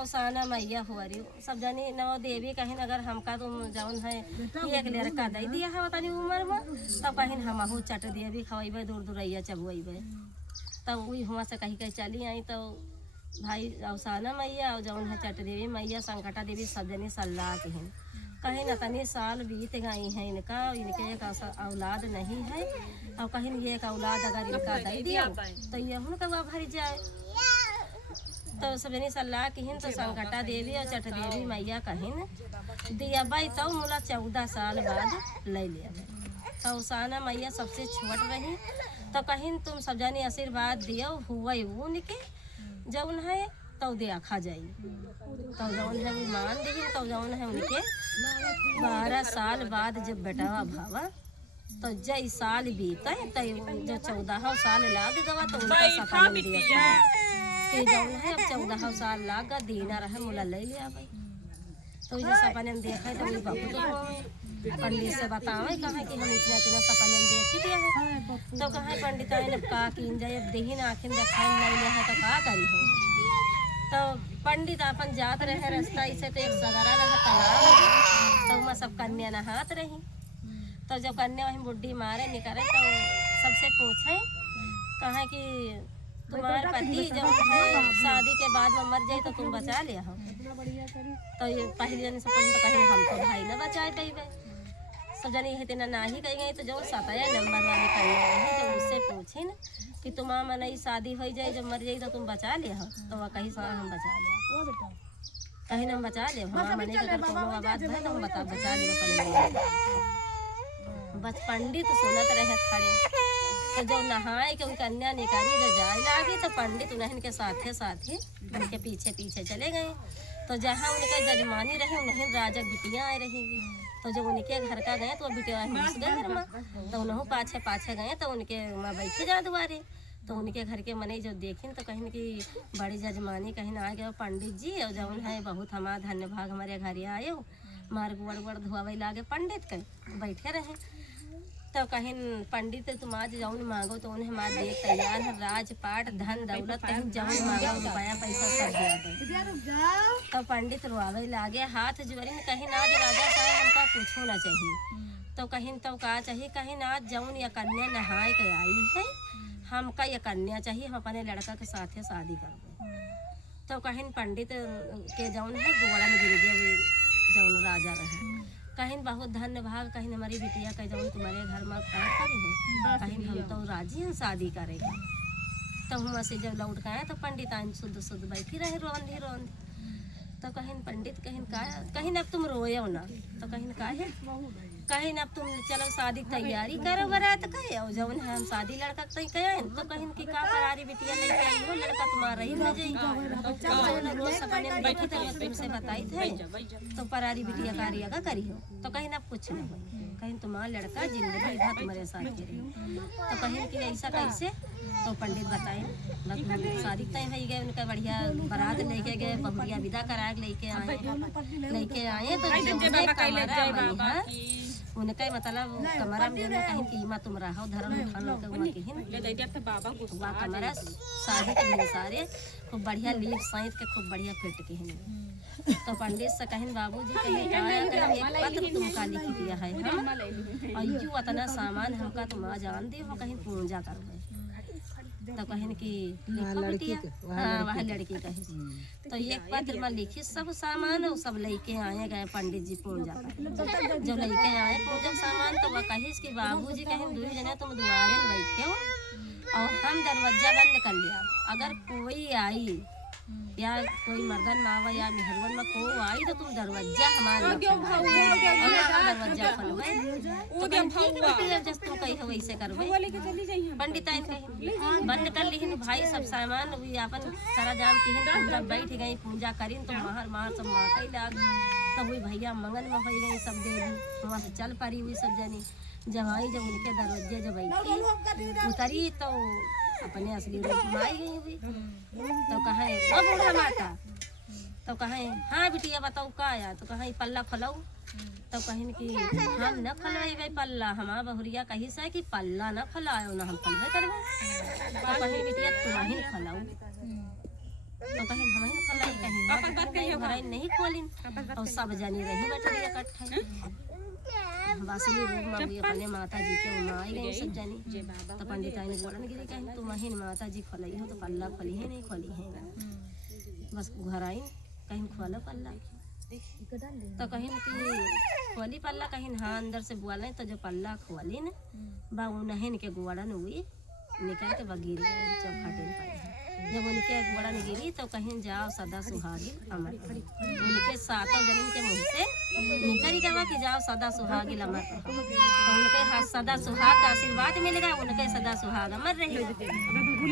अवसाना मैया हुआ रही सब जनी नव देवी कहीं अगर हमका तुम जौन है एक लड़का दे दिया है तनी उम्र में तब कहीं हमहू चट दिए भी खवेबे दूर दूरैया चबुएबे तब वही हुआ से कहीं कहीं चली आई तो भाई अवसाना मैया और जौन है चट देवी मैया संकटा देवी सब जनी सलाह के हैं कहीं न तनी साल बीत गई हैं इनका इनके एक औलाद नहीं है और कहीं ये एक औलाद अगर इनका दे दिया तो ये उनका भर जाए तो सब जनी सलाह कहिन तो संकटा देवी और चट देवी मैया कहिन दिया भाई तो मुला 14 साल बाद ले लिया तो अवसाना मैया सबसे छोट रही तो कहिन तुम सब जनी आशीर्वाद दियो हुआ उनके जौन है तो देखा जाई तो जौन है वो मान दी तो जौन है उनके 12 साल बाद जब बेटावा भावा तो जय साल बीते तो जो 14 साल लाग गवा तो उनका सपना दिया कि जौन है अब 14 साल लाग दीना रहे मुला ले लिया भाई तो जो सपने में देखा तो वही बहुत पंडित से बतावे कहा कि हम इतना सपने में देख दिया है तो कहा पंडित ने का कि जाए अब देही ना आखिर देखा नहीं लिया है तो का करी हो तो पंडित अपन जात रहे रास्ता इसे तो एक सगरा रहा तालाब तो वहाँ सब कन्या नहात रही तो जब कन्या वहीं बुड्ढी मारे निकले तो सबसे पूछे कहा कि तुम्हारे पति जब शादी के बाद में मर जाए तो तुम बचा लिया हो तो ये पहले जन से तो कहीं हम तो भाई न बचाए पाइबे सब जनी है तेना ना ही कही गई तो जो 7 नंबर वाली कन्या रही जब उससे पूछी न कि तुम्हारा मन शादी हो जाए जब मर जाए तो तुम बचा लिया हो तो वह कहीं हम बचा लिया कहीं हम बचा लिया हमारा मन अगर कोनो आवाज है तो हम बचा लिया बस पंडित सुनत रहे खड़े तो जब नहाए के उनकी कन्या निकाली जो जाए लागी तो पंडित उन्हें के साथे साथे उनके पीछे पीछे चले गए तो जहाँ उनके जजमानी रहे उन्हें राजा बिटियाँ आए रही तो जब उनके घर का गए तो वो बिटिया घुस गए घर में तो उन्होंने पाछे पाछे गए तो उनके वहाँ बैठे जा दुआरे तो उनके घर के मने जब देखें तो कहीं की बड़ी जजमानी कहीं आ गए पंडित जी और जब है बहुत हमारा धन्य भाग हमारे घर आए हो मार गुड़ धुआवे लागे पंडित के बैठे रहे तो कहीं पंडित तुम आज जौन मांगो तो उन्हें हमारे देख तैयार है राजपाट धन दौलत कहीं जौन मांगो रुपया पैसा सब दिया तो पंडित रुआवे लागे हाथ जोड़े कहीं ना राजा साहब हमका कुछ होना चाहिए तो कहीं तो का चाहिए कहीं ना जौन या कन्या नहाए के आई है हमका ये कन्या चाहिए हम अपने लड़का के साथ शादी करबे तो कहीं पंडित के जौन है गोड़ा में गिर गए जौन राजा रहे कहीं बहुत धन्य भाग कहीं हमारी बिटिया कह जौन तुम्हारे घर में क्या करी हो कहीं हम तो राजी हैं शादी करेगा तो वहाँ से जब लौट गए तो पंडित आन शुद्ध शुद्ध बैठी रहे रोंधी तो कहीं पंडित कहीं अब तुम रोयो ना तो कहीं का है कहीं अब तुम चलो शादी तैयारी करो बारात कहे और जौन है हम शादी लड़का तय कहें तो कहीं की का करारी बिटिया लेके आई हो लड़का तुम्हारा ही न जाई रोज सपने में बैठी थे तुमसे बताई थे तो परारी बिटिया कार्य का करी हो तो कहीं अब कुछ नहीं हो कहीं तुम्हारा लड़का जिंदगी भर तुम्हारे साथ रही तो कहीं की ऐसा कैसे तो पंडित बताए शादी तय हो गए उनका बढ़िया बारात लेके गए बहुरिया विदा करा लेके आए तो उनका मतलब कमरा में कहीं कीमा तुम रहो धर्म उठानो के कमरा शादी के दिन सारे खूब बढ़िया लीप साइड के खूब बढ़िया फिट के हैं तो पंडित से कहीं बाबूजी कहीं एक पत्र तुमका लिख दिया है अयो इतना सामान हमका तुम जान दी हो कहीं पूजा करवे तो कहीं की हाँ वह लड़की कही तो एक पत्र में लिखी सब सामान सब लेके आए गए पंडित जी पूजा जब लेके आए पूजा सामान तो वह कही कि बाबूजी कहीं 2 जने तुम दुआरे में बैठे हो और हम दरवाजा बंद कर लिया अगर कोई आई या कोई मर्दन मावा या मेहरवन में को आई तो तुम दरवाजा हमारे दरवाजा खोलवे जब तुम कही हो वैसे करवे पंडित बंद कर ली भाई सब सामान अपन सारा जाम की बैठ गई पूजा करी तो मार सब माता लाग तब हुई भैया मंगन में हो गई सब देवी वहाँ से चल पड़ी हुई सब जनी जब आई जब उनके दरवाजे जब बैठी उतरी तो अपने असली रूप में आई गई हुई तो कहे अब बूढ़ा माता तो कहे हाँ बिटिया बताओ का आया तो कहे पल्ला खोलाऊ तो कहीं कि हम न खलवाई पल्ला हमारा बहुरिया कही से कि पल्ला न खलाओ ना हम खलवे करवे तो कहीं बिटिया तुम ही खलाऊ तो कहीं हम ही खलाई कहीं घराई नहीं खोलिन और सब जानी रही बैठे इकट्ठे बासुली रूप में भी अपने माता जी के उमा आई गई सब जानी। तो पंडिताई ने बोलन गिरी कहीं तुम महीन माता जी खोली हो तो पल्ला खोली है नहीं खोली है बस घर आई कहीं खोलो पल्ला तो कहीं कि खोली पल्ला कहीं हाँ अंदर से बोले तो जो पल्ला खोली न बा उन्हें के गुआड़न हुई निकल के बगिर गई चौखाटे में पाई जब उनके गुआड़न गिरी तो कहीं जाओ सदा सुहागी अमर उनके सातों जन्म के मुँह से निकल गवा कि जाओ सदा सुहागी अमर तो उनके हाथ सदा सुहाग का आशीर्वाद मिलेगा उनके सदा सुहाग अमर रहे।